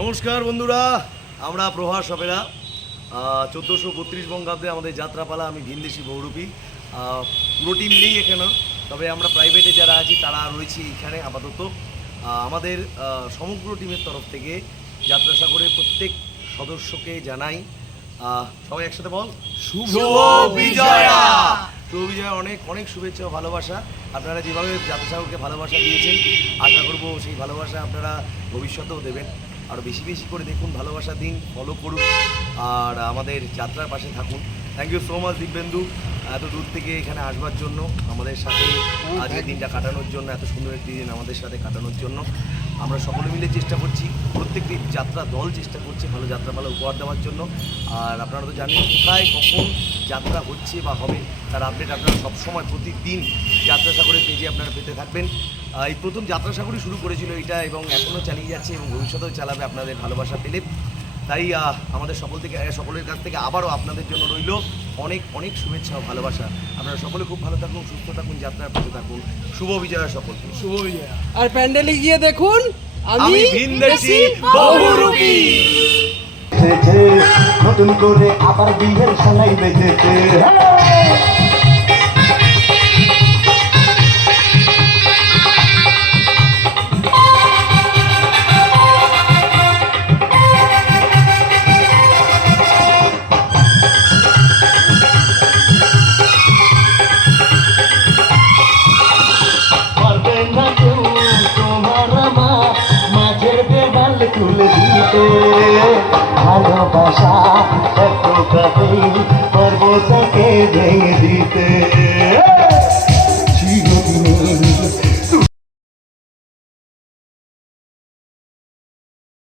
নমস্কার বন্ধুরা আমরা প্রভাস সপেরা চোদ্দোশো বত্রিশ বঙ্গাব্দে আমাদের যাত্রাপালা আমি ভিনদেশি বহুরূপী। পুরো টিম নেই এখানে তবে আমরা প্রাইভেটে যারা আছি তারা রয়েছি এখানে আপাতত। আমাদের সমগ্র টিমের তরফ থেকে যাত্রা সাগরের প্রত্যেক সদস্যকে জানাই। সবাই একসাথে বল। শুভ বিজয়া! শুভ বিজয়া অনেক অনেক শুভেচ্ছা ও ভালোবাসা। আপনারা যেভাবে যাত্রা সাগরকে ভালোবাসা দিয়েছেন আশা করব সেই ভালোবাসা আপনারা ভবিষ্যতেও দেবেন। আর বেশি বেশি করে দেখুন ভালোবাসা দিন ফলো করুন আর আমাদের যাত্রার পাশে থাকুন। Thank you so much Dibyendu এত দূর থেকে এখানে আসবার জন্য আমাদের সাথে আজকের দিনটা কাটানোর জন্য এত সুন্দর একটি দিন আমাদের সাথে কাটানোর জন্য। আমরা সকলে মিলে চেষ্টা করছি প্রত্যেকটি যাত্রা দল চেষ্টা করছে ভালো যাত্রা ভালো উপহার দেওয়ার জন্য। আর আপনারা তো জানেন কোথায় কখন যাত্রা হচ্ছে বা হবে তার আপডেট আপনারা সবসময় প্রতিদিন যাত্রা সাগরের পেজে আপনারা পেতে থাকবেন। এই প্রথম যাত্রা সাগরই শুরু করেছিল এটা এবং এখনও চালিয়ে যাচ্ছে এবং ভবিষ্যতেও চালাবে আপনাদের ভালোবাসা পেলে। তাই আমাদের সকল থেকে সকলের কাছ থেকে আবারও আপনাদের জন্য রইল অনেক অনেক শুভেচ্ছা ও ভালোবাসা। আপনারা সকলে খুব ভালো থাকুন সুস্থ থাকুন যাত্রার পথে থাকুন। শুভ বিজয়া সকলকে। শুভ বিজয়া। আর প্যান্ডেলে গিয়ে দেখুন আমি ভিনদেশি বহুরূপী। নতুন করে আবার বিয়ের সেলাই বেজেছে দিতে ভালোবাসা একটু কাতেই পর্বতকে ভেঙে দিতে।